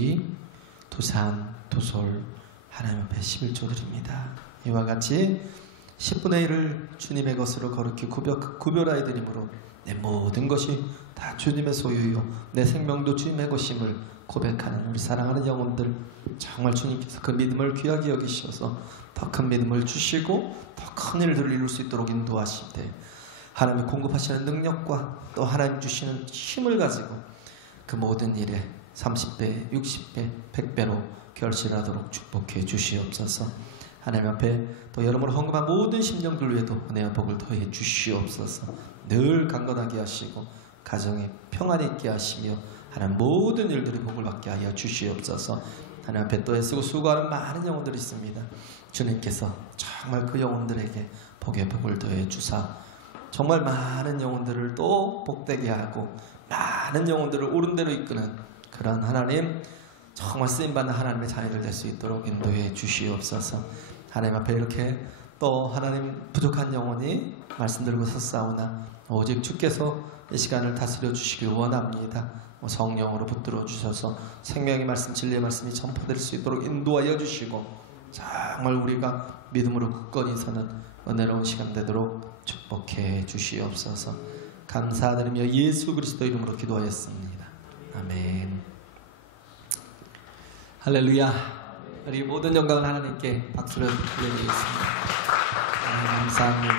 광주시, 두산, 두솔 하나님 앞에 11조 드립니다. 이와 같이 10분의 1을 주님의 것으로 거룩히 구별하여 드림으로 내 모든 것이 다 주님의 소유요 내 생명도 주님의 것임을 고백하는 우리 사랑하는 영혼들, 정말 주님께서 그 믿음을 귀하게 여기셔서 더 큰 믿음을 주시고 더 큰 일들을 이룰 수 있도록 인도하실 때 하나님이 공급하시는 능력과 또 하나님 주시는 힘을 가지고 그 모든 일에 30배, 60배, 100배로 결실하도록 축복해 주시옵소서. 하나님 앞에 또 여러분을 헌금한 모든 심령들 위에도 은혜와 복을 더해 주시옵소서. 늘 강건하게 하시고 가정에 평안이 있게 하시며 하나님 모든 일들이 복을 받게 하여 주시옵소서. 하나님 앞에 또 애쓰고 수고하는 많은 영혼들이 있습니다. 주님께서 정말 그 영혼들에게 복의 복을 더해 주사 정말 많은 영혼들을 또 복되게 하고 많은 영혼들을 옳은 대로 이끄는 그런 하나님, 정말 쓰임받는 하나님의 자녀들 될 수 있도록 인도해 주시옵소서. 하나님 앞에 이렇게 또 하나님 부족한 영혼이 말씀 들고 섰사오나 오직 주께서 이 시간을 다스려 주시길 원합니다. 성령으로 붙들어 주셔서 생명의 말씀, 진리의 말씀이 전파될 수 있도록 인도하여 주시고 정말 우리가 믿음으로 굳건히 서는 은혜로운 시간 되도록 축복해 주시옵소서. 감사드리며 예수 그리스도 이름으로 기도하였습니다. 아멘. 할렐루야. 우리 모든 영광을 하나님께 박수를 드리겠습니다. 감사합니다.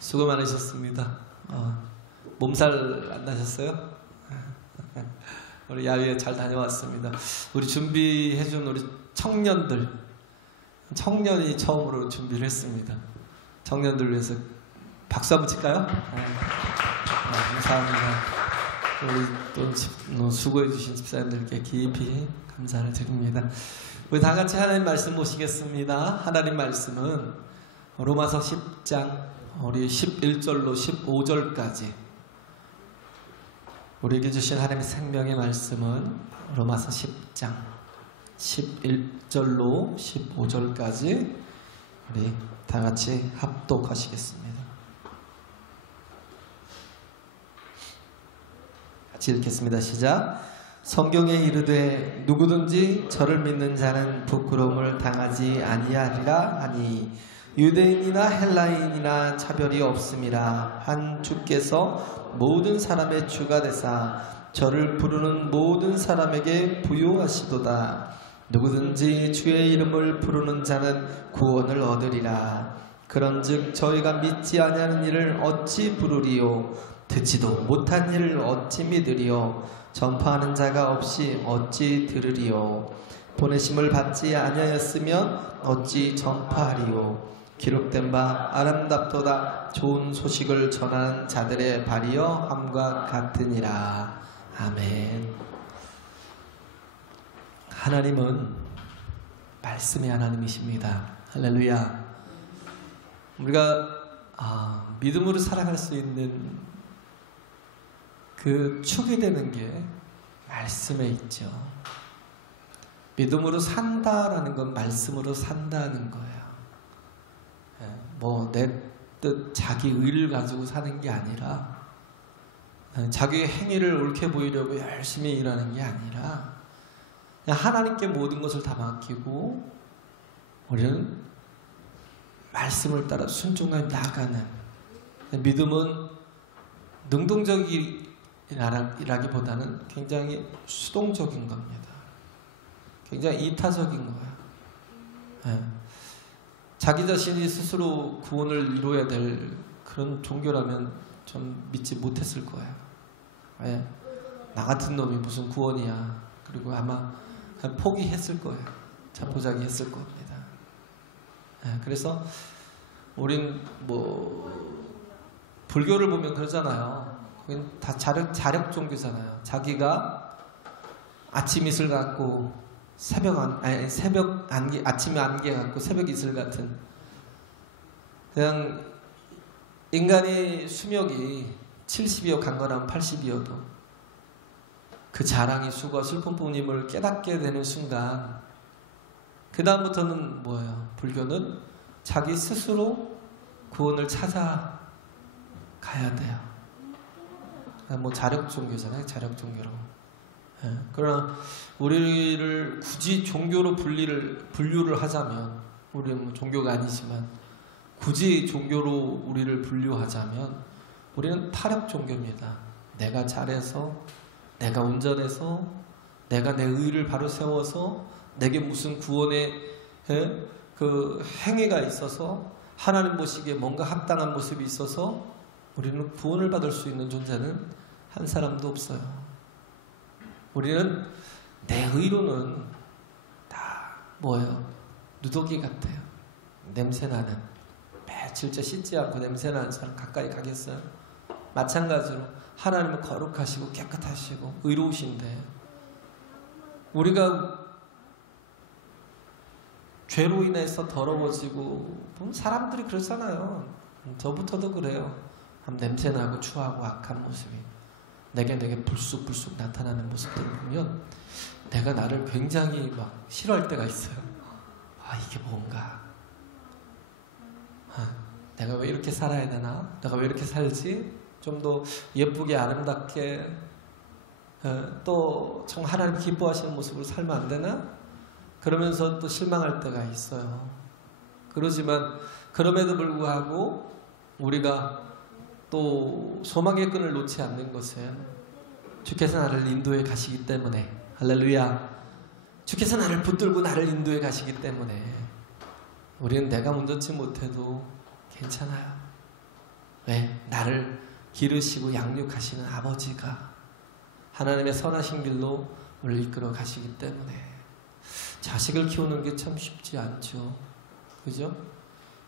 수고 많으셨습니다. 몸살 안 나셨어요? 우리 야외에 잘 다녀왔습니다. 우리 준비해준 우리 청년이 처음으로 준비를 했습니다. 청년들 위해서 박수 한번 칠까요? 감사합니다. 우리 또 수고해주신 집사님들께 깊이 감사를 드립니다. 우리 다 같이 하나님 말씀 보시겠습니다. 하나님 말씀은 로마서 10장 우리 11절로 15절까지 우리에게 주신 하나님의 생명의 말씀은 로마서 10장 11절로 15절까지 우리 다 같이 합독하시겠습니다. 같이 읽겠습니다. 시작. 성경에 이르되 누구든지 저를 믿는 자는 부끄러움을 당하지 아니하리라 하니 유대인이나 헬라인이나 차별이 없음이라. 한 주께서 모든 사람의 주가 되사 저를 부르는 모든 사람에게 부요하시도다. 누구든지 주의 이름을 부르는 자는 구원을 얻으리라. 그런즉 저희가 믿지 아니하는 일을 어찌 부르리요? 듣지도 못한 일을 어찌 믿으리요? 전파하는 자가 없이 어찌 들으리요? 보내심을 받지 아니하였으면 어찌 전파하리요? 기록된 바 아름답도다 좋은 소식을 전하는 자들의 발이여 함과 같으니라. 아멘. 하나님은 말씀의 하나님이십니다. 할렐루야. 우리가 믿음으로 살아갈 수 있는 그 축이 되는 게 말씀에 있죠. 믿음으로 산다라는 건 말씀으로 산다는 거예요. 뭐 내 뜻 자기 의를 가지고 사는 게 아니라 자기의 행위를 옳게 보이려고 열심히 일하는 게 아니라 그냥 하나님께 모든 것을 다 맡기고 우리는 말씀을 따라 순종하여 나가는. 믿음은 능동적이라기보다는 굉장히 수동적인 겁니다. 굉장히 이타적인 거예요. 자기 자신이 스스로 구원을 이루어야 될 그런 종교라면 좀 믿지 못했을 거예요. 나 같은 놈이 무슨 구원이야. 그리고 아마 포기했을 거예요. 자포자기 했을 겁니다. 그래서 우린 불교를 보면 그러잖아요. 그건 다 자력 종교잖아요. 자기가 아침 이슬 같고 아침에 안개 같고 새벽 이슬 같은, 그냥 인간의 수명이 70이요 강건하면 80이어도 그 자랑이 수고 슬픔뿐임을 깨닫게 되는 순간 그 다음부터는 뭐예요? 불교는 자기 스스로 구원을 찾아 가야 돼요. 자력 종교잖아요. 자력 종교로. 그러나 우리를 굳이 종교로 분류를 하자면, 우리는 뭐 종교가 아니지만 굳이 종교로 우리를 분류하자면 우리는 타락 종교입니다. 내가 잘해서, 내가 운전해서, 내가 내 의를 바로 세워서, 내게 무슨 구원의 그 행위가 있어서, 하나님 보시기에 뭔가 합당한 모습이 있어서 우리는 구원을 받을 수 있는 존재는 한 사람도 없어요. 우리는 내 의로는 다 뭐예요? 누더기 같아요. 냄새나는, 며칠째 씻지 않고 냄새나는 사람 가까이 가겠어요? 마찬가지로 하나님은 거룩하시고 깨끗하시고 의로우신데, 우리가 죄로 인해서 더러워지고, 사람들이 그러잖아요. 저부터도 그래요. 냄새나고 추하고 악한 모습이 내게 불쑥불쑥 나타나는 모습들을 보면 내가 나를 굉장히 막 싫어할 때가 있어요. 이게 뭔가, 내가 왜 이렇게 살아야 되나? 내가 왜 이렇게 살지? 좀 더 예쁘게 아름답게, 또 정말 하나님 기뻐하시는 모습으로 살면 안 되나? 그러면서 또 실망할 때가 있어요. 그러지만 그럼에도 불구하고 우리가 또 소망의 끈을 놓지 않는 것은 주께서 나를 인도해 가시기 때문에, 할렐루야, 주께서 나를 붙들고 나를 인도해 가시기 때문에 우리는 내가 ಮುಂ졌지 못해도 괜찮아요. 왜? 나를 기르시고 양육하시는 아버지가 하나님의 선하신 길로 우리를 이끌어 가시기 때문에. 자식을 키우는 게 참 쉽지 않죠. 그죠?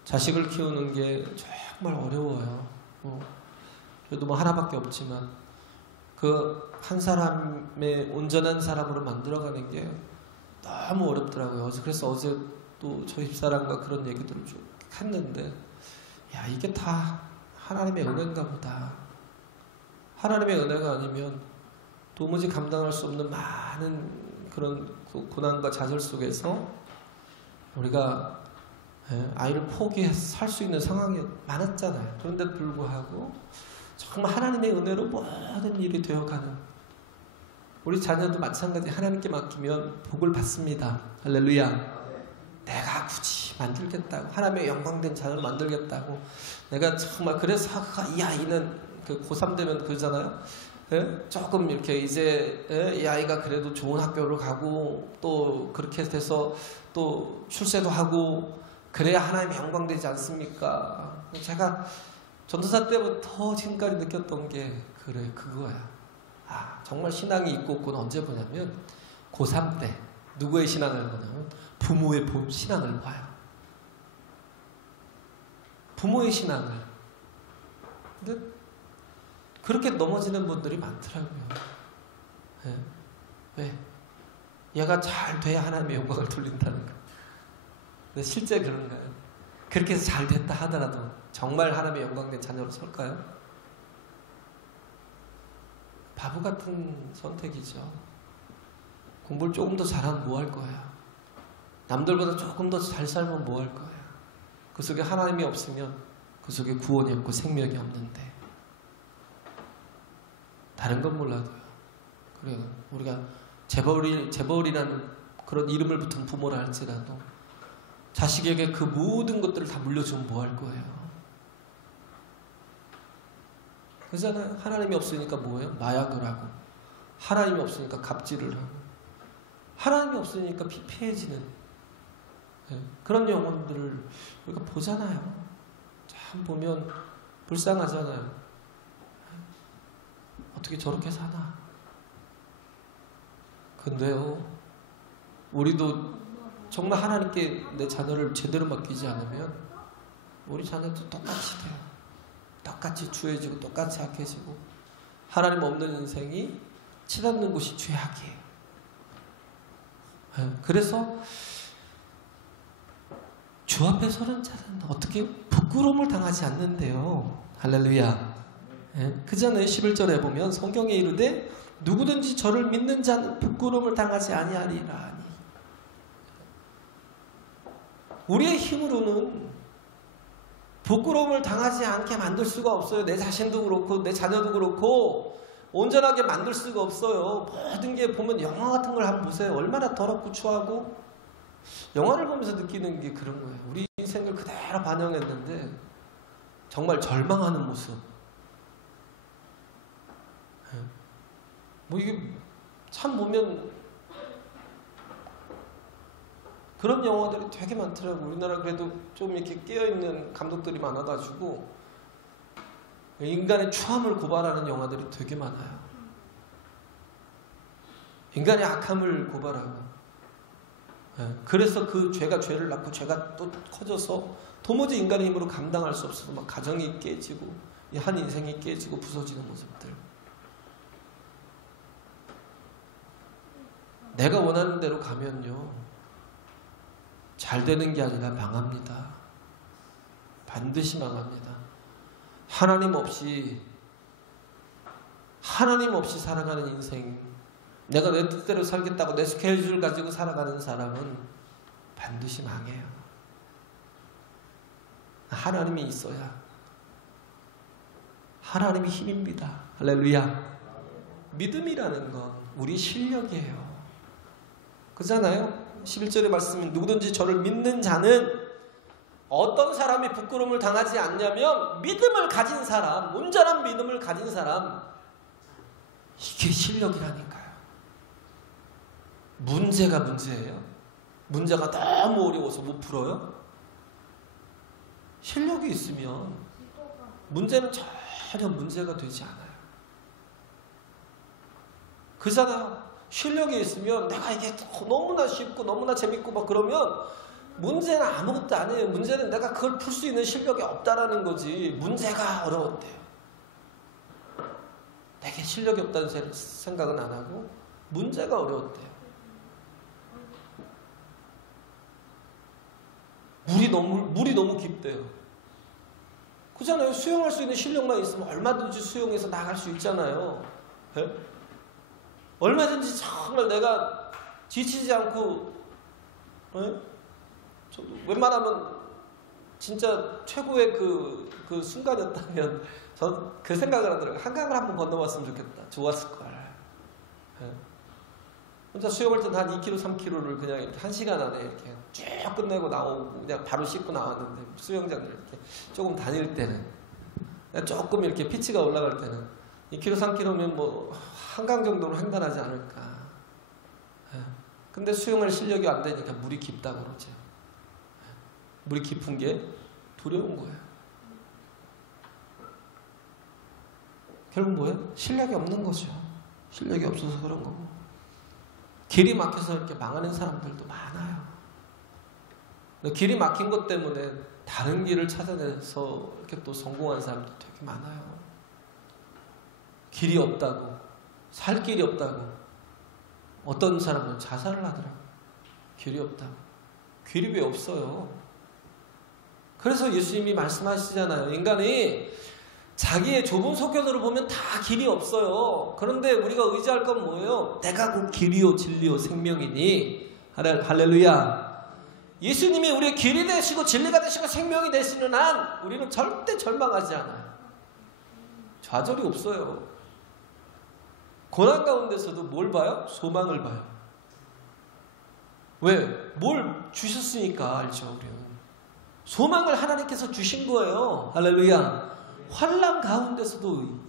자식을 키우는 게 정말 어려워요. 그래도 뭐 하나밖에 없지만 그 한 사람의 온전한 사람으로 만들어가는 게 너무 어렵더라고요. 그래서 어제 또 저희 집사람과 그런 얘기들을 쭉 했는데, 야, 이게 다 하나님의 은혜인가 보다. 하나님의 은혜가 아니면 도무지 감당할 수 없는 많은 그런 고난과 좌절 속에서 우리가 아이를 포기해서 살 수 있는 상황이 많았잖아요. 그런데도 불구하고 정말 하나님의 은혜로 모든 일이 되어가는, 우리 자녀도 마찬가지. 하나님께 맡기면 복을 받습니다. 할렐루야. 내가 굳이 만들겠다고, 하나님의 영광된 자녀를 만들겠다고, 내가 정말, 그래서 이 아이는 그 고3 되면 그러잖아요. 조금 이렇게 이제 이 아이가 그래도 좋은 학교를 가고 또 그렇게 돼서 또 출세도 하고 그래야 하나님의 영광되지 않습니까? 제가 전도사 때부터 지금까지 느꼈던 게 그거야. 정말 신앙이 있고 없고는 언제 보냐면 고3 때. 누구의 신앙을 보냐면 부모의 신앙을 봐요. 부모의 신앙을. 근데 그렇게 넘어지는 분들이 많더라고요. 왜? 얘가 잘 돼야 하나님의 영광을 돌린다는 거. 근데 실제 그런가요? 그렇게 해서 잘 됐다 하더라도 정말 하나님의 영광된 자녀로 설까요? 바보 같은 선택이죠. 공부를 조금 더 잘하면 뭐 할 거야? 남들보다 조금 더 잘 살면 뭐 할 거야? 그 속에 하나님이 없으면 그 속에 구원이 없고 생명이 없는데. 다른 건 몰라도요. 그래요. 우리가 재벌이라는 그런 이름을 붙은 부모라 할지라도 자식에게 그 모든 것들을 다 물려주면 뭐 할 거예요? 그러잖아요. 하나님이 없으니까 뭐예요? 마약을 하고, 하나님이 없으니까 갑질을 하고, 하나님이 없으니까 피폐해지는 그런 영혼들을 우리가 보잖아요. 참 보면 불쌍하잖아요. 어떻게 저렇게 사나? 근데요, 우리도 정말 하나님께 내 자녀를 제대로 맡기지 않으면 우리 자녀도 똑같이 돼요. 똑같이 추해지고 똑같이 악해지고, 하나님 없는 인생이 치닫는 곳이 죄악이에요. 그래서 주 앞에 서는 자는 어떻게 부끄러움을 당하지 않는데요. 할렐루야. 그 전에 11절에 보면 성경에 이르되 누구든지 저를 믿는 자는 부끄러움을 당하지 아니하리라 하니. 우리의 힘으로는 부끄러움을 당하지 않게 만들 수가 없어요. 내 자신도 그렇고 내 자녀도 그렇고 온전하게 만들 수가 없어요. 모든 게 보면 영화 같은 걸 한번 보세요. 얼마나 더럽고 추하고. 영화를 보면서 느끼는 게 그런 거예요. 우리 인생을 그대로 반영했는데 정말 절망하는 모습. 뭐 이게 참 보면 그런 영화들이 되게 많더라고요. 우리나라 그래도 좀 이렇게 깨어있는 감독들이 많아가지고 인간의 추함을 고발하는 영화들이 되게 많아요. 인간의 악함을 고발하고. 그래서 그 죄가 죄를 낳고 죄가 또 커져서 도무지 인간의 힘으로 감당할 수 없어서 막 가정이 깨지고 한 인생이 깨지고 부서지는 모습들. 내가 원하는 대로 가면요 잘 되는 게 아니라 망합니다. 반드시 망합니다. 하나님 없이 살아가는 인생, 내가 내 뜻대로 살겠다고 내 스케줄 가지고 살아가는 사람은 반드시 망해요. 하나님이 있어야. 하나님이 힘입니다. 할렐루야. 믿음이라는 건 우리 실력이에요. 그렇잖아요? 11절의 말씀은 누구든지 저를 믿는 자는 어떤 사람이 부끄러움을 당하지 않냐면 믿음을 가진 사람, 온전한 믿음을 가진 사람, 이게 실력이라니까요. 문제가 문제예요. 문제가 너무 어려워서 못 풀어요. 실력이 있으면 문제는 전혀 문제가 되지 않아요. 그잖아요. 실력이 있으면 내가 이게 너무나 쉽고 너무나 재밌고 막 그러면 문제는 아무것도 아니에요. 문제는 내가 그걸 풀 수 있는 실력이 없다라는 거지. 문제가 어려웠대요. 내게 실력이 없다는 생각은 안 하고 문제가 어려웠대요. 물이 너무 깊대요. 그잖아요. 수영할 수 있는 실력만 있으면 얼마든지 수영해서 나갈 수 있잖아요. 네? 얼마든지 정말 내가 지치지 않고, 네? 저도 웬만하면 진짜 최고의 그 순간이었다면 전 그 생각을 하더라고요. 한강을 한번 건너봤으면 좋겠다. 좋았을걸. 네? 혼자 수영할 때는 한 2km, 3km를 그냥 이렇게 1시간 안에 이렇게 쭉 끝내고 나오고 그냥 바로 씻고 나왔는데 수영장을 이렇게 조금 다닐 때는 조금 이렇게 피치가 올라갈 때는 2km, 3km면 뭐 한강 정도로 횡단하지 않을까. 근데 수영할 실력이 안 되니까 물이 깊다고 그러죠. 물이 깊은 게 두려운 거예요. 결국 뭐예요? 실력이 없는 거죠. 실력이 없어서 그런 거고. 길이 막혀서 이렇게 망하는 사람들도 많아요. 길이 막힌 것 때문에 다른 길을 찾아내서 이렇게 또 성공한 사람도 되게 많아요. 길이 없다고, 살 길이 없다고. 어떤 사람은 자살을 하더라고요. 길이 없다고. 길이 왜 없어요? 그래서 예수님이 말씀하시잖아요. 인간이 자기의 좁은 속견으로 보면 다 길이 없어요. 그런데 우리가 의지할 건 뭐예요? 내가 곧 길이요 진리요 생명이니. 할렐루야. 예수님이 우리의 길이 되시고 진리가 되시고 생명이 되시는 한 우리는 절대 절망하지 않아요. 좌절이 없어요. 고난 가운데서도 뭘 봐요? 소망을 봐요. 왜? 뭘 주셨으니까 알죠. 우리는. 소망을 하나님께서 주신 거예요. 할렐루야. 환난 가운데서도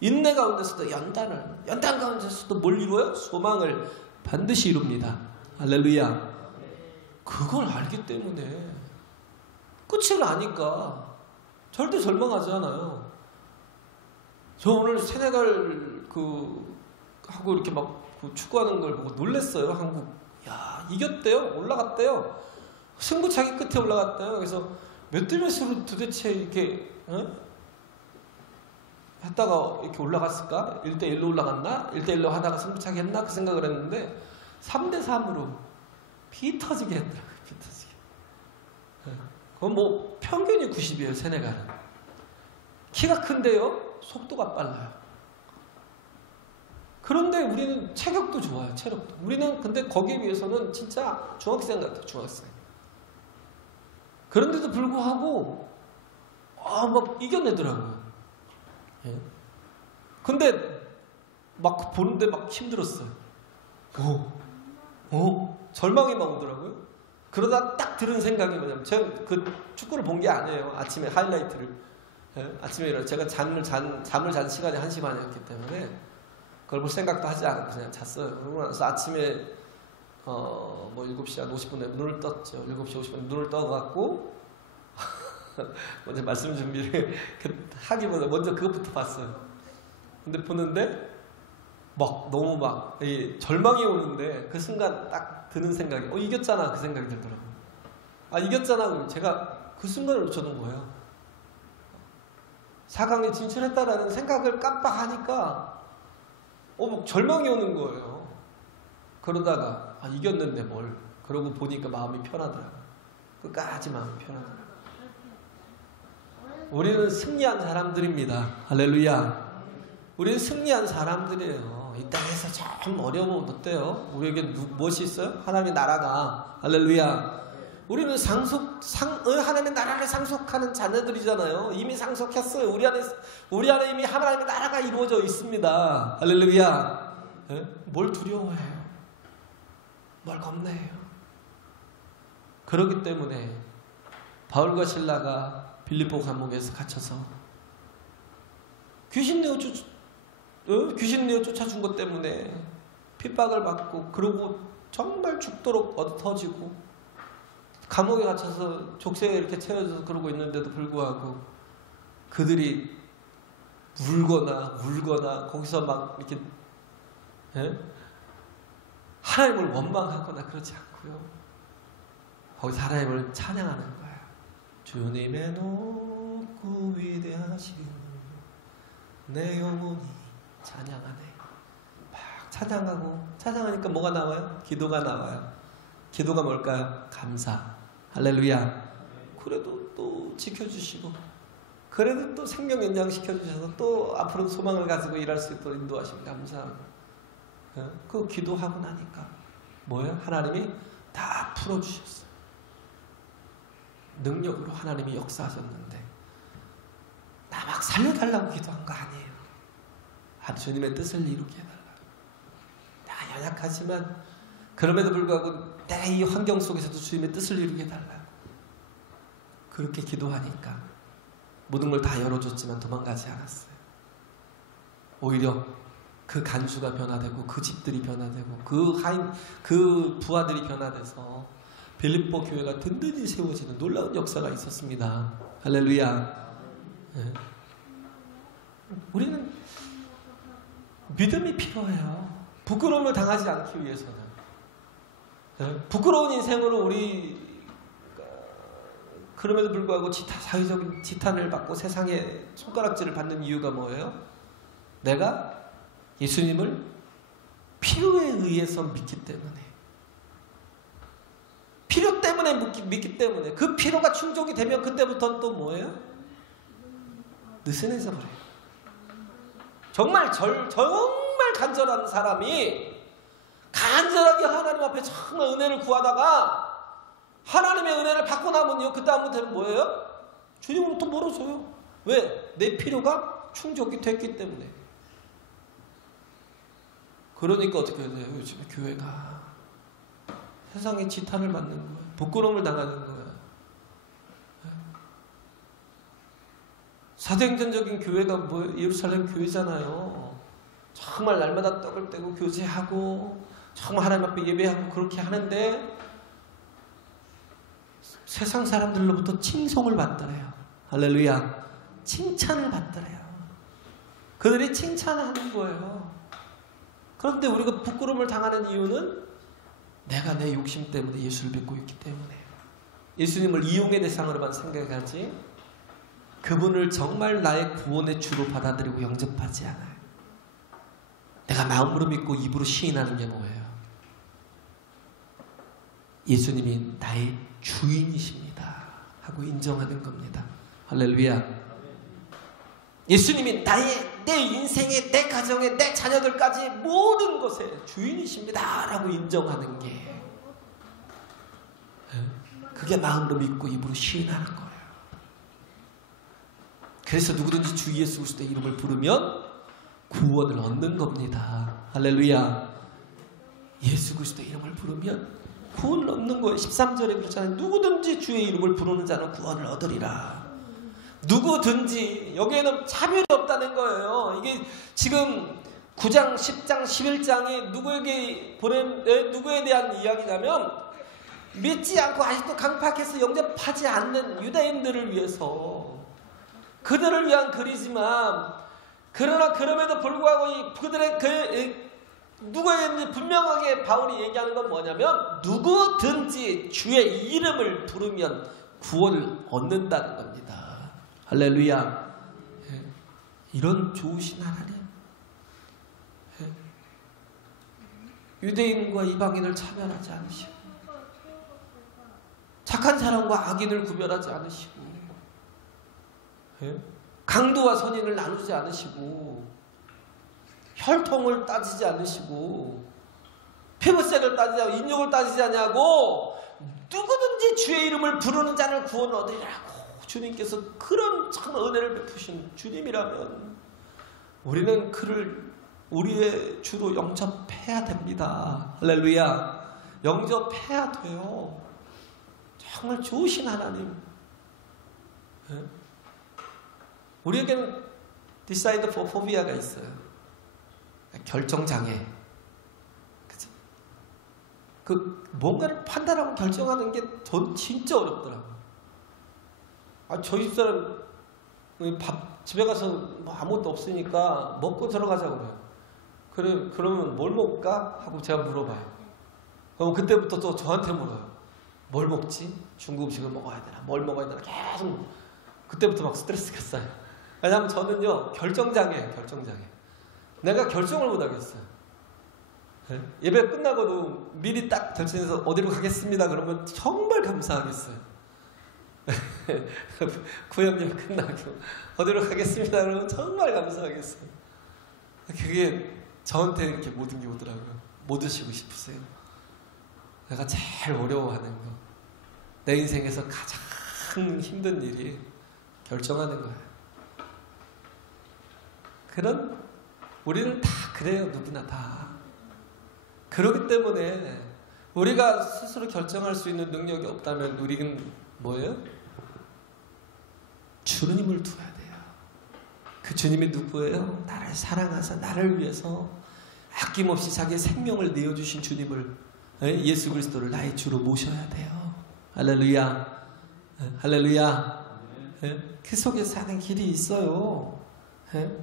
인내 가운데서도 연단 가운데서도 뭘 이루어요? 소망을 반드시 이룹니다. 할렐루야. 그걸 알기 때문에 끝을 아니까 절대 절망하지 않아요. 저 오늘 세네갈 하고 이렇게 막 축구하는 걸 보고 놀랬어요. 한국. 야, 이겼대요. 올라갔대요. 승부차기 끝에 올라갔대요. 그래서 몇 대 몇으로 도대체 이렇게 했다가 이렇게 올라갔을까? 1대1로 올라갔나? 1대1로 하다가 승부차기 했나? 그 생각을 했는데 3대3으로 피 터지게 했더라고요. 피 터지게. 그건 뭐 평균이 90이에요. 세네갈은. 키가 큰데요. 속도가 빨라요. 그런데 우리는 체격도 좋아요. 체력도. 우리는 근데 거기에 비해서는 진짜 중학생 같아요. 중학생. 그런데도 불구하고 막 이겨내더라고요. 예. 근데 막 보는데 막 힘들었어요. 절망이 막 오더라고요. 그러다 딱 들은 생각이 뭐냐면, 제가 그 축구를 본 게 아니에요. 아침에 하이라이트를. 예? 아침에 일어나 제가 잠을 잔 시간이 1시 반이었기 때문에 그걸 볼 생각도 하지 않고 그냥 잤어요. 그러고 나서 아침에 뭐 7시 한 50분에 눈을 떴죠. 7시 50분에 눈을 떠갖고 먼저 말씀 준비를 하기보다 먼저 그것부터 봤어요. 근데 보는데 막 너무 막 절망이 오는데 그 순간 딱 드는 생각이 이겼잖아, 그 생각이 들더라고요. 이겼잖아. 제가 그 순간을 놓쳐둔 거예요. 4강에 진출했다라는 생각을 깜빡하니까 막 절망이 오는 거예요. 그러다가 이겼는데 뭘, 그러고 보니까 마음이 편하더라고요. 끝까지 마음이 편하더라고요. 우리는 승리한 사람들입니다. 할렐루야. 우리는 승리한 사람들이에요. 이 땅에서 참 어려우면 어때요? 우리에게 무엇이 있어요? 하나님의 나라가. 할렐루야. 우리는 하나님의 나라를 상속하는 자녀들이잖아요. 이미 상속했어요. 우리 안에 이미 하나님의 나라가 이루어져 있습니다. 할렐루야. 네? 뭘 두려워해요? 뭘 겁내요? 그렇기 때문에 바울과 실라가 빌립보 감옥에서 갇혀서 귀신 내어 쫓아준 것 때문에 핍박을 받고, 그러고 정말 죽도록 얻어터지고 감옥에 갇혀서 족쇄에 이렇게 채워져서 그러고 있는데도 불구하고 그들이 울거나 거기서 막 이렇게 하나님을 원망하거나 그러지 않고요. 거기서 하나님을 찬양하는 거예요. 주님의 높고 위대하신 내 영혼이 찬양하네. 막 찬양하니까 뭐가 나와요? 기도가 나와요. 기도가 뭘까요? 감사. 할렐루야. 그래도 또 지켜주시고, 그래도 또 생명 연장시켜주셔서 또 앞으로 소망을 가지고 일할 수 있도록 인도하시면 감사하고, 그 기도하고 나니까 뭐예요? 하나님이 다 풀어주셨어요. 능력으로 하나님이 역사하셨는데 나 막 살려달라고 기도한 거 아니에요. 주님의 뜻을 이루게 해달라고. 내가 연약하지만 그럼에도 불구하고 내가 이 환경 속에서도 주님의 뜻을 이루게 해달라고 그렇게 기도하니까 모든 걸 다 열어줬지만 도망가지 않았어요. 오히려 그 간수가 변화되고 그 집들이 변화되고 그 부하들이 변화돼서 빌립보 교회가 든든히 세워지는 놀라운 역사가 있었습니다. 할렐루야. 네. 우리는 믿음이 필요해요. 부끄러움을 당하지 않기 위해서는. 네. 부끄러운 인생으로 우리 그럼에도 불구하고 사회적인 지탄을 받고 세상에 손가락질을 받는 이유가 뭐예요? 내가 예수님을 필요에 의해서 믿기 때문에, 필요 때문에 믿기 때문에, 그 필요가 충족이 되면 그때부터는 또 뭐예요? 느슨해져 버려요. 정말 간절한 사람이 간절하게 하나님 앞에 정말 은혜를 구하다가 하나님의 은혜를 받고 나면요, 그 다음부터는 뭐예요? 주님으로부터 멀어져요. 왜? 내 필요가 충족이 됐기 때문에. 그러니까 어떻게 해야 돼요? 요즘 교회가 세상에 지탄을 받는 거예요. 부끄러움을 당하는 거예요. 사도행전적인 교회가 예루살렘 교회잖아요. 정말 날마다 떡을 떼고 교제하고 정말 하나님 앞에 예배하고 그렇게 하는데 세상 사람들로부터 칭송을 받더래요. 할렐루야. 칭찬을 받더래요. 그들이 칭찬하는 거예요. 그런데 우리가 부끄러움을 당하는 이유는 내가 내 욕심 때문에 예수를 믿고 있기 때문에, 예수님을 이용의 대상으로만 생각하지 그분을 정말 나의 구원의 주로 받아들이고 영접하지 않아요. 내가 마음으로 믿고 입으로 시인하는 게 뭐예요? 예수님이 나의 주인이십니다 하고 인정하는 겁니다. 할렐루야. 예수님이 내 인생에, 내 가정에, 내 자녀들까지 모든 것에 주인이십니다 라고 인정하는 게, 그게 마음으로 믿고 입으로 시인하는 거예요. 그래서 누구든지 주 예수 그리스도의 이름을 부르면 구원을 얻는 겁니다. 할렐루야. 예수 그리스도의 이름을 부르면 구원을 얻는 거예요. 13절에 그렇잖아요. 누구든지 주의 이름을 부르는 자는 구원을 얻으리라. 누구든지, 여기에는 차별이 없다는 거예요. 이게 지금 9장, 10장, 11장이 누구에 대한 이야기냐면, 믿지 않고 아직도 강팍해서 영접하지 않는 유대인들을 위해서, 그들을 위한 글이지만, 그러나 그럼에도 불구하고 그들의 누구에게 분명하게 바울이 얘기하는 건 뭐냐면, 누구든지 주의 이름을 부르면 구원을 얻는다는 겁니다. 할렐루야. 이런 좋으신 하나님, 유대인과 이방인을 차별하지 않으시고, 착한 사람과 악인을 구별하지 않으시고, 강도와 선인을 나누지 않으시고, 혈통을 따지지 않으시고, 피부색을 따지지 않고, 인종을 따지지 않냐고, 누구든지 주의 이름을 부르는 자를 구원 얻으리라고 주님께서 그런 참 은혜를 베푸신 주님이라면, 우리는 그를 우리의 주로 영접해야 됩니다. 할렐루야. 영접해야 돼요. 정말 좋으신 하나님. 우리에게는 decide for phobia가 있어요. 결정장애. 그죠? 뭔가를 판단하고 결정하는 게 전 진짜 어렵더라고요. 저희 집사람 집에 가서 뭐 아무것도 없으니까 먹고 들어가자고 그래요. 그러면 뭘 먹을까? 하고 제가 물어봐요. 그럼 그때부터 또 저한테 물어요. 뭘 먹지? 중국 음식을 먹어야 되나? 뭘 먹어야 되나? 계속 그때부터 막 스트레스가 쌓여요. 왜냐하면 저는요, 결정장애예요. 내가 결정을 못 하겠어요. 예배 끝나고도 미리 딱 결정해서 어디로 가겠습니다 그러면 정말 감사하겠어요. 구역예배 끝나고 어디로 가겠습니다 그러면 정말 감사하겠어요. 그게 저한테 이렇게 모든 게 오더라고요. 뭐 드시고 싶으세요? 내가 제일 어려워하는 거, 내 인생에서 가장 힘든 일이 결정하는 거예요. 우리는 다 그래요. 누구나 다. 그렇기 때문에 우리가 스스로 결정할 수 있는 능력이 없다면 우리는 뭐예요? 주님을 두어야 돼요. 그 주님이 누구예요? 나를 사랑하사 나를 위해서 아낌없이 자기의 생명을 내어주신 주님을, 예수 그리스도를 나의 주로 모셔야 돼요. 할렐루야. 할렐루야. 그 속에 사는 길이 있어요.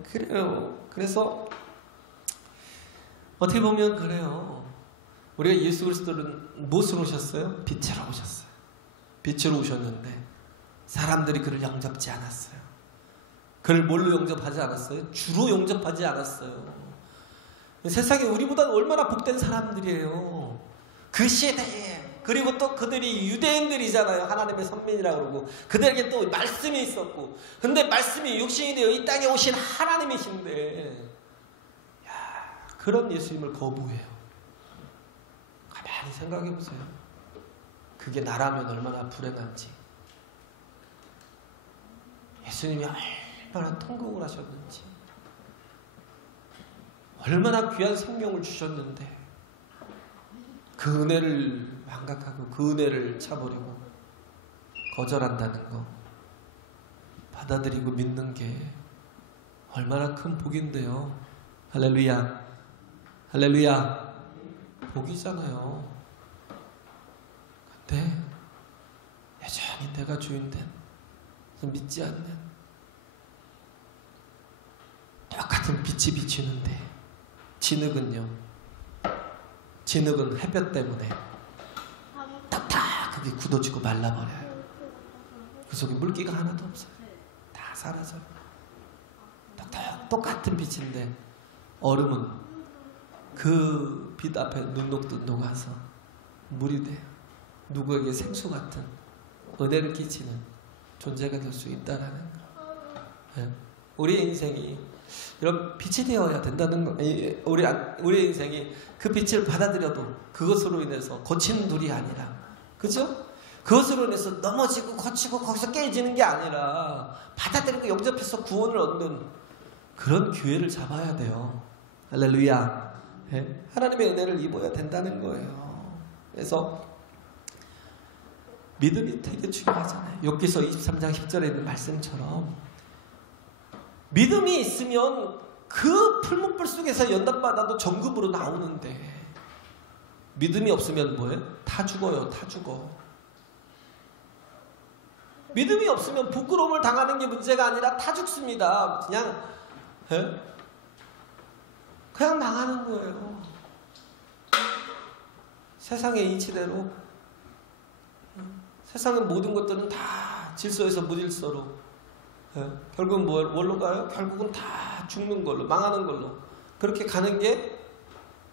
그래요. 그래서 어떻게 보면 그래요. 우리가 예수 그리스도는 무엇으로 오셨어요? 빛으로 오셨어요. 빛으로 오셨는데 사람들이 그를 영접지 않았어요. 그를 뭘로 영접하지 않았어요? 주로 영접하지 않았어요. 세상에 우리보다 얼마나 복된 사람들이에요. 그 시대에. 그리고 또 그들이 유대인들이잖아요. 하나님의 선민이라고 그러고, 그들에게 또 말씀이 있었고, 근데 말씀이 육신이 되어 이 땅에 오신 하나님이신데, 그런 예수님을 거부해요. 가만히 생각해 보세요. 그게 나라면 얼마나 불행한지. 예수님이 얼마나 통곡을 하셨는지, 얼마나 귀한 생명을 주셨는데 그 은혜를 망각하고 그 은혜를 차버리고 거절한다는 거, 받아들이고 믿는 게 얼마나 큰 복인데요. 할렐루야. 할렐루야. 복이잖아요. 근데 여전히 내가 주인된, 믿지 않는, 똑같은 빛이 비치는데 진흙은 햇볕 때문에 딱딱하게 굳어지고 말라버려요. 그 속에 물기가 하나도 없어요. 다 사라져요. 똑같은 빛인데 얼음은 그 빛 앞에 눈 녹듯 녹아서 물이 돼요. 누구에게 생수 같은 은혜를 끼치는 존재가 될 수 있다는 거. 우리의 인생이 이런 빛이 되어야 된다는 거. 우리의 인생이 그 빛을 받아들여도 그것으로 인해서 거친 돌이 아니라, 그죠? 그것으로 인해서 넘어지고 거치고 거기서 깨지는 게 아니라 받아들이고 영접해서 구원을 얻는 그런 기회를 잡아야 돼요. 할렐루야. 하나님의 은혜를 입어야 된다는 거예요. 그래서 믿음이 되게 중요하잖아요. 욥기서 23장 10절에 있는 말씀처럼 믿음이 있으면 그 풀무불 속에서 연단받아도 정금으로 나오는데 믿음이 없으면 뭐예요? 다 죽어요. 다 죽어. 믿음이 없으면 부끄러움을 당하는 게 문제가 아니라 다 죽습니다. 그냥 나가는 거예요. 세상의 이치대로. 세상의 모든 것들은 다 질서에서 무질서로. 결국은 뭘로 가요? 결국은 다 죽는 걸로, 망하는 걸로. 그렇게 가는 게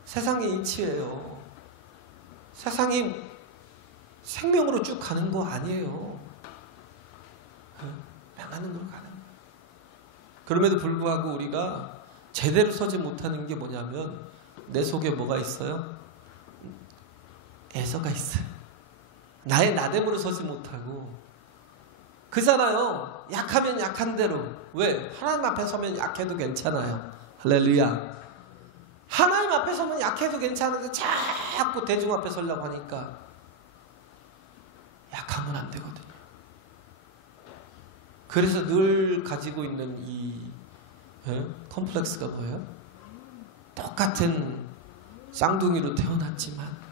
세상의 이치예요. 세상이 생명으로 쭉 가는 거 아니에요. 망하는 걸로 가는 거예요. 그럼에도 불구하고 우리가 제대로 서지 못하는 게 뭐냐면 내 속에 뭐가 있어요? 애서가 있어요. 나의 나됨으로 서지 못하고. 그잖아요. 약하면 약한 대로. 왜? 하나님 앞에 서면 약해도 괜찮아요. 할렐루야. 하나님 앞에 서면 약해도 괜찮은데 자꾸 대중 앞에 서려고 하니까 약하면 안 되거든요. 그래서 늘 가지고 있는 이 컴플렉스가 뭐예요? 똑같은 쌍둥이로 태어났지만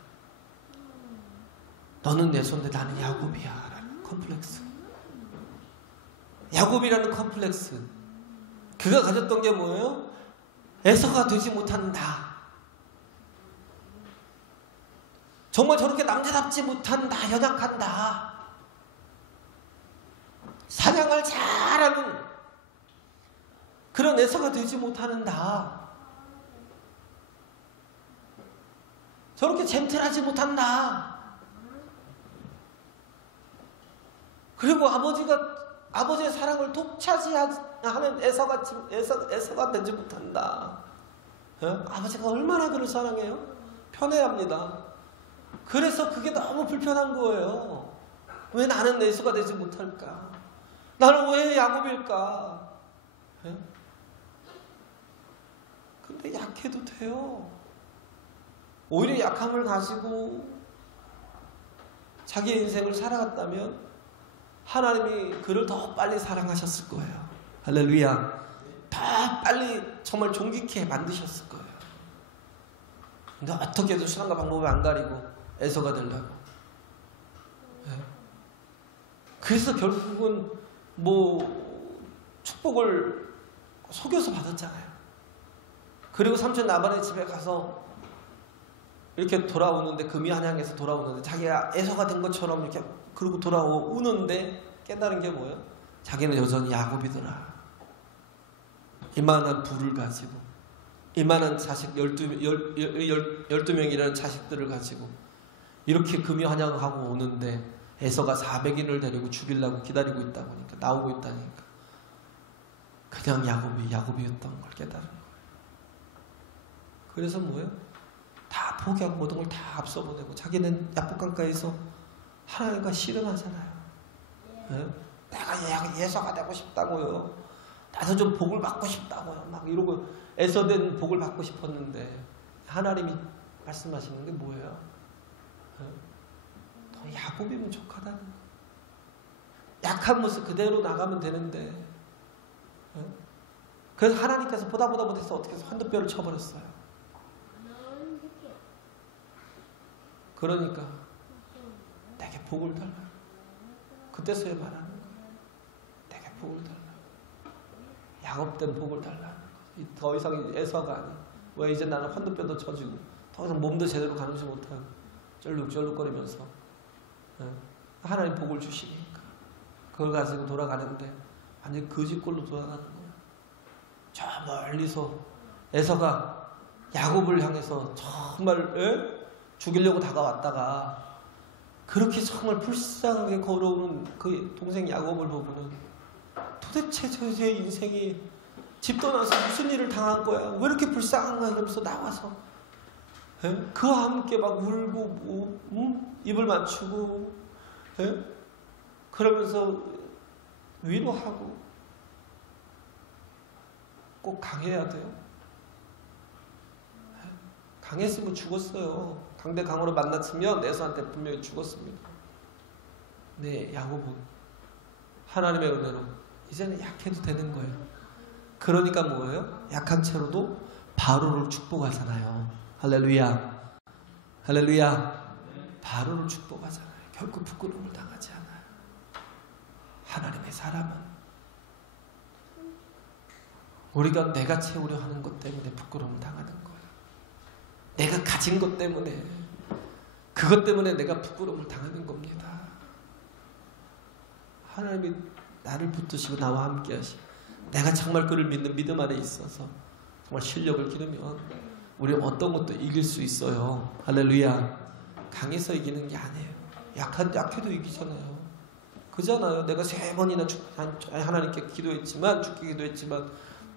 너는 내 손인데 나는 야곱이야 라는 컴플렉스. 야곱이라는 컴플렉스. 그가 가졌던 게 뭐예요? 에서가 되지 못한 나. 정말 저렇게 남자답지 못한 나, 연약한 나. 사냥을 잘하는 그런 에서가 되지 못하는 나. 저렇게 젠틀하지 못한 나. 그리고 아버지의 사랑을 독차지하는 에서가 되지 못한다. 아버지가 얼마나 그를 사랑해요? 편애합니다. 그래서 그게 너무 불편한 거예요. 왜 나는 에서가 되지 못할까? 나는 왜 야곱일까? 근데 약해도 돼요. 오히려 약함을 가지고 자기의 인생을 살아갔다면 하나님이 그를 더 빨리 사랑하셨을 거예요. 할렐루야. 더 빨리 정말 존귀케 만드셨을 거예요. 근데 어떻게든 수단과 방법을 안 가리고 에서가 되려고. 그래서 결국은 축복을 속여서 받았잖아요. 그리고 삼촌 나반의 집에 가서 이렇게 돌아오는데, 금이 한양에서 돌아오는데 자기가 에서가 된 것처럼 이렇게 그러고 돌아오는데 깨달은 게 뭐예요? 자기는 여전히 야곱이더라. 이만한 부를 가지고, 이만한 자식 12명이라는 자식들을 가지고 이렇게 금이 환영하고 오는데 에서가 400인을 데리고 죽이려고 기다리고 있다 보니까, 나오고 있다니까 그냥 야곱이었던 걸 깨달은 거예요. 그래서 뭐예요? 다 포기하고 모든 걸 다 앞서보내고 자기는 야복강가에서 하나님과 씨름하잖아요. 내가 예서가 되고 싶다고요. 나도 좀 복을 받고 싶다고요. 막 이러고 애써된 복을 받고 싶었는데 하나님이 말씀하시는 게 뭐예요? 너 야곱이면 족하다는 거예요. 약한 모습 그대로 나가면 되는데. 그래서 하나님께서 보다 못해서 어떻게 해서 한두뼈를 쳐버렸어요. 그러니까 내게 복을 달라. 그때서야 말하는 거예요. 내게 복을 달라. 야곱된 복을 달라. 더 이상 에서가 아니야. 왜 이제 나는 한두뼈도 쳐지고 더 이상 몸도 제대로 가누지 못하고 쩔룩쩔룩거리면서 하나님 복을 주시니까 그걸 가지고 돌아가는데 완전 거짓골로 돌아가는 거예요. 저 멀리서 에서가 야곱을 향해서 정말 죽이려고 다가왔다가 그렇게 정말 불쌍하게 걸어오는 그 동생 야곱을 보고는 도대체 제 인생이 집 떠나서 무슨 일을 당한 거야? 왜 이렇게 불쌍한가? 이러면서 나와서 그와 함께 막 울고 입을 맞추고 그러면서 위로하고 꼭 강해야 돼요? 강했으면 죽었어요. 강대 강으로 만났으면 에서한테 분명히 죽었습니다. 네, 야곱은 하나님의 은혜로 이제는 약해도 되는 거예요. 그러니까 뭐예요? 약한 채로도 바로를 축복하잖아요. 할렐루야. 할렐루야. 바로를 축복하잖아요. 결코 부끄러움을 당하지 않아요. 하나님의 사람은 우리가 내가 채우려 하는 것 때문에 부끄러움을 당하는 거예요. 내가 가진 것 때문에, 그것 때문에 내가 부끄러움을 당하는 겁니다. 하나님이 나를 붙드시고 나와 함께 하시고 내가 정말 그를 믿는 믿음 안에 있어서 정말 실력을 기르면 우리는 어떤 것도 이길 수 있어요. 할렐루야. 강해서 이기는 게 아니에요. 약해도 이기잖아요. 그잖아요. 내가 3번이나 하나님께 기도했지만, 죽게 기도했지만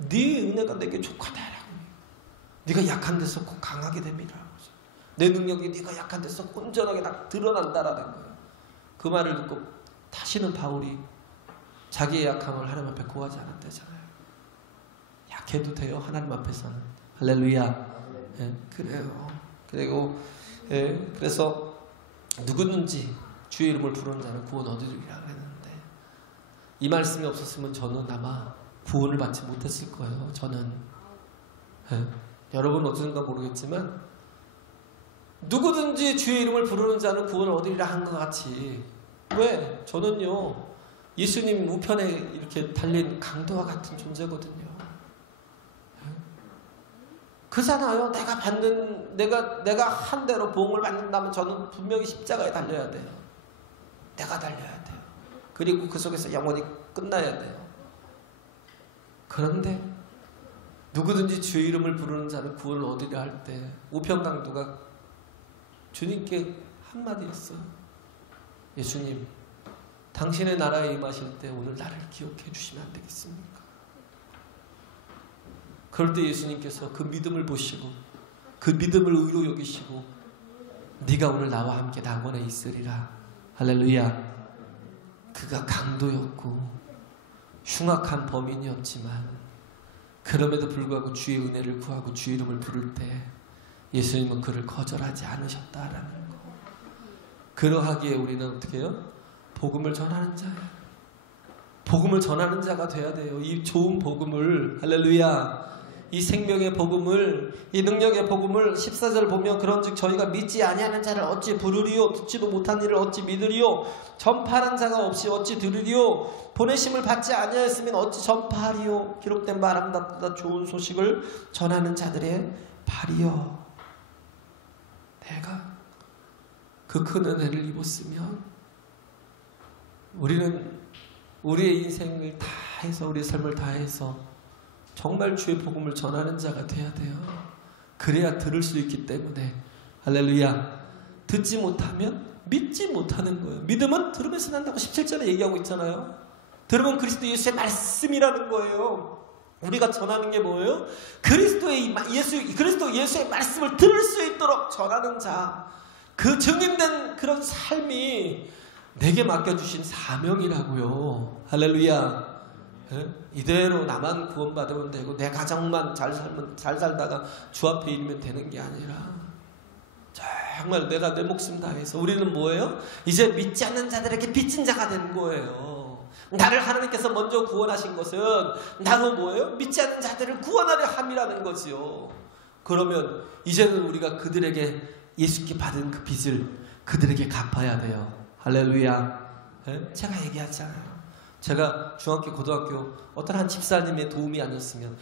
네 은혜가 내게 족하다라고. 네가 약한 데서 꼭 강하게 됩니다. 내 능력이 네가 약한 데서 온전하게 다 드러난다라는 거예요. 그 말을 듣고 다시는 바울이 자기의 약함을 하나님 앞에 고하지 않았다잖아요. 약해도 돼요. 하나님 앞에서는. 할렐루야. 그래요. 그리고 그래서 누구든지 주의 이름을 부르는 자는 구원 얻으리라 그랬는데, 이 말씀이 없었으면 저는 아마 구원을 받지 못했을 거예요. 저는. 여러분 어떤가 모르겠지만 누구든지 주의 이름을 부르는 자는 구원을 얻으리라 한 것 같이, 왜? 저는요 예수님 우편에 이렇게 달린 강도와 같은 존재거든요. 그잖아요. 내가 한 대로 보응을 받는다면 저는 분명히 십자가에 달려야 돼요. 내가 달려야 돼요. 그리고 그 속에서 영원히 끝나야 돼요. 그런데 누구든지 주의 이름을 부르는 자는 구원을 얻으려 할 때 우편 강도가 주님께 한마디 했어요. 예수님, 당신의 나라에 임하실 때 오늘 나를 기억해 주시면 안 되겠습니까? 그럴 때 예수님께서 그 믿음을 보시고 그 믿음을 의로 여기시고 네가 오늘 나와 함께 낙원에 있으리라. 할렐루야. 그가 강도였고 흉악한 범인이었지만 그럼에도 불구하고 주의 은혜를 구하고 주의 이름을 부를 때 예수님은 그를 거절하지 않으셨다라는 거. 그러하기에 우리는 어떻게 해요? 복음을 전하는 자예요. 복음을 전하는 자가 돼야 돼요. 이 좋은 복음을, 할렐루야, 이 생명의 복음을, 이 능력의 복음을 14절 보면 그런즉 저희가 믿지 아니하는 자를 어찌 부르리요, 듣지도 못한 일을 어찌 믿으리요, 전파하는 자가 없이 어찌 들으리요, 보내심을 받지 아니하였으면 어찌 전파하리요. 기록된 바 아름답다 좋은 소식을 전하는 자들의 발이요. 내가 그 큰 은혜를 입었으면 우리는 우리의 인생을 다 해서, 우리의 삶을 다 해서 정말 주의 복음을 전하는 자가 돼야 돼요. 그래야 들을 수 있기 때문에. 할렐루야. 듣지 못하면 믿지 못하는 거예요. 믿음은 들으면서 난다고 17절에 얘기하고 있잖아요. 들으면 그리스도 예수의 말씀이라는 거예요. 우리가 전하는 게 뭐예요? 그리스도 예수의 말씀을 들을 수 있도록 전하는 자. 그 증인된 그런 삶이 내게 맡겨주신 사명이라고요. 할렐루야. 이대로 나만 구원받으면 되고 내 가정만 잘 살다가 주 앞에 이르면 되는 게 아니라 정말 내가 내 목숨 다해서, 우리는 뭐예요? 이제 믿지 않는 자들에게 빚진 자가 된 거예요. 나를 하나님께서 먼저 구원하신 것은 나도 뭐예요? 믿지 않는 자들을 구원하려 함이라는 거지요. 그러면 이제는 우리가 그들에게 예수께 받은 그 빚을 그들에게 갚아야 돼요. 할렐루야. 제가 얘기하잖아요. 제가 중학교, 고등학교 어떤 한 집사님의 도움이 아니었으면,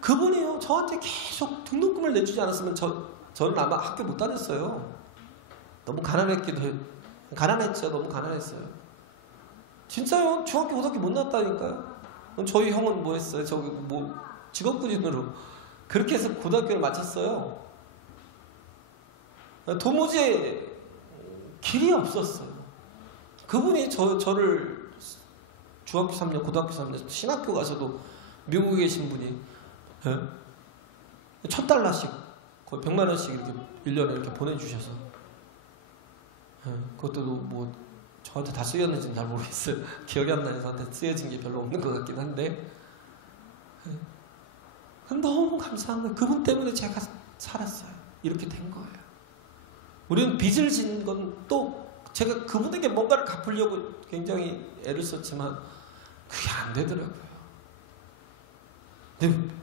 그분이요 저한테 계속 등록금을 내주지 않았으면 저는 아마 학교 못 다녔어요. 너무 가난했죠. 너무 가난했어요. 진짜요. 중학교, 고등학교 못 나왔다니까요. 저희 형은 뭐 했어요? 저기 뭐 직업군인으로 그렇게 해서 고등학교를 마쳤어요. 도무지 길이 없었어요. 그분이 저를 중학교 3년, 고등학교 3년, 신학교 가서도 미국에 계신 분이 $1,000씩 거의 100만 원씩 이렇게 1년에 이렇게 보내주셔서, 그것도 뭐 저한테 다 쓰였는지는 잘 모르겠어요. 기억이 안 나요. 저한테 쓰여진 게 별로 없는 것 같긴 한데, 너무 감사한 거예요. 그분 때문에 제가 살았어요. 이렇게 된 거예요. 우리는 빚을 진 건 또 제가 그분에게 뭔가를 갚으려고 굉장히 애를 썼지만 그게 안 되더라고요. 근데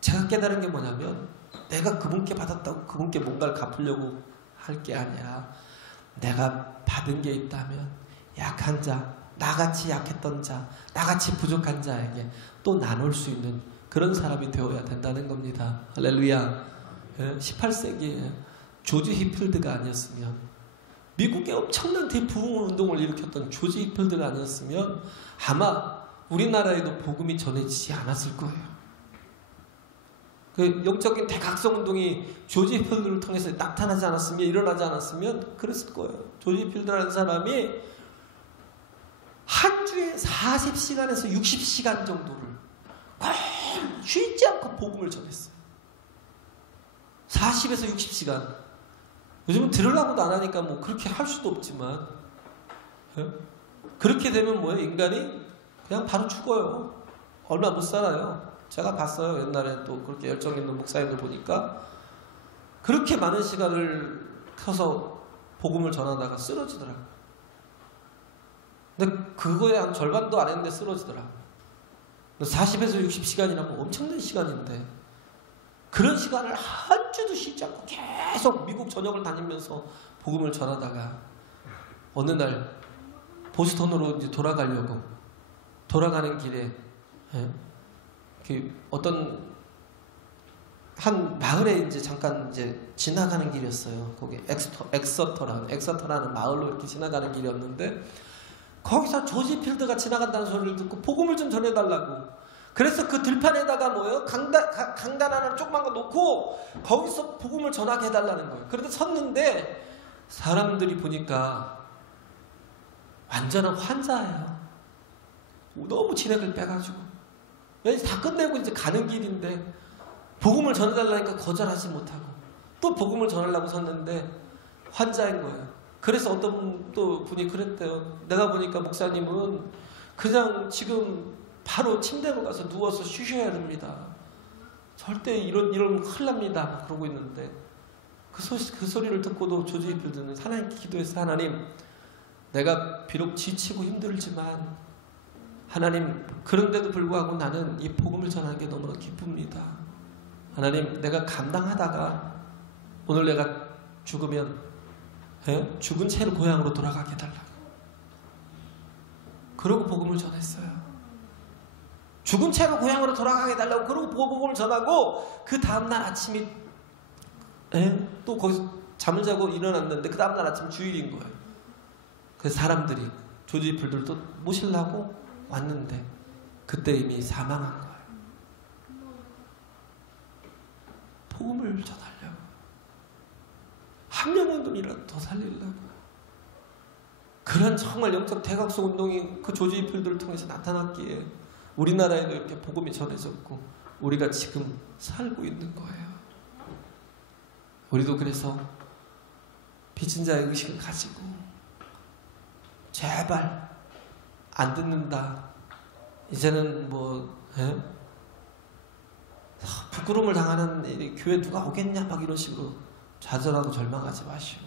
제가 깨달은 게 뭐냐면 내가 그분께 받았다고 그분께 뭔가를 갚으려고 할 게 아니라 내가 받은 게 있다면 약한 자, 나같이 약했던 자, 나같이 부족한 자에게 또 나눌 수 있는 그런 사람이 되어야 된다는 겁니다. 할렐루야. 18세기에 조지 히필드가 아니었으면, 미국에 엄청난 대부흥 운동을 일으켰던 조지 히필드가 아니었으면 아마 우리나라에도 복음이 전해지지 않았을 거예요. 그 영적인 대각성 운동이 조지 히필드를 통해서 나타나지 않았으면, 일어나지 않았으면 그랬을 거예요. 조지 히필드라는 사람이 한 주에 40시간에서 60시간 정도를 쉬지 않고 복음을 전했어요. 40에서 60시간. 요즘은 들으려고도 안 하니까 뭐 그렇게 할 수도 없지만, 그렇게 되면 뭐예요? 인간이 그냥 바로 죽어요. 얼마 못 살아요. 제가 봤어요. 옛날에 또 그렇게 열정 있는 목사님들 보니까 그렇게 많은 시간을 켜서 복음을 전하다가 쓰러지더라고요. 근데 그거에 한 절반도 안 했는데 쓰러지더라고요. 40에서 60시간이라면 엄청난 시간인데 그런 시간을 한 주도 쉬지 않고 계속 미국 전역을 다니면서 복음을 전하다가 어느 날 보스턴으로 이제 돌아가는 길에 어떤 한 마을에 이제 잠깐 이제 지나가는 길이었어요. 거기 엑서터라는 마을로 이렇게 지나가는 길이었는데 거기서 조지 필드가 지나간다는 소리를 듣고 복음을 좀 전해달라고. 그래서 그 들판에다가 뭐예요? 강단 하나 조그만 거 놓고 거기서 복음을 전하게 해달라는 거예요. 그런데 섰는데 사람들이 보니까 완전한 환자예요. 너무 진액을 빼가지고. 다 끝내고 이제 가는 길인데 복음을 전해달라니까 거절하지 못하고 또 복음을 전하려고 섰는데 환자인 거예요. 그래서 어떤 또 분이 그랬대요. 내가 보니까 목사님은 그냥 지금 바로 침대로 가서 누워서 쉬셔야 됩니다. 절대 이러면 큰일 납니다. 그러고 있는데 그 소리를 듣고도 조지 히필드는 하나님께 기도해서, 하나님, 내가 비록 지치고 힘들지만 하나님, 그런데도 불구하고 나는 이 복음을 전하는 게 너무나 기쁩니다. 하나님, 내가 감당하다가 오늘 내가 죽으면 죽은 채로 고향으로 돌아가게 해달라고. 그러고 복음을 전했어요. 죽은 채로 고향으로 돌아가게 해달라고 그러고 복음을 전하고 그 다음날 아침이 또 거기서 잠을 자고 일어났는데 그 다음날 아침 주일인 거예요. 그래서 사람들이 조지 히필드를 모시려고 왔는데 그때 이미 사망한 거예요. 복음을 전하려고, 한 명이라도 더 살리려고. 그런 정말 영적 대각성 운동이 그 조지 히필드를 통해서 나타났기에 우리나라에도 이렇게 복음이 전해졌고 우리가 지금 살고 있는 거예요. 우리도 그래서 빚진 자의 의식을 가지고 제발 안 듣는다, 이제는 부끄러움을 당하는 교회 누가 오겠냐 막 이런 식으로 좌절하고 절망하지 마시고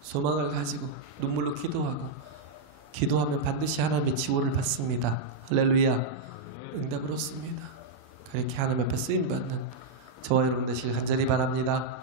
소망을 가지고 눈물로 기도하고, 기도하면 반드시 하나님의 지원을 받습니다. 할렐루야. 응답을 얻습니다. 그렇게 하나님 앞에 쓰임받는 저와 여러분 되시길 간절히 바랍니다.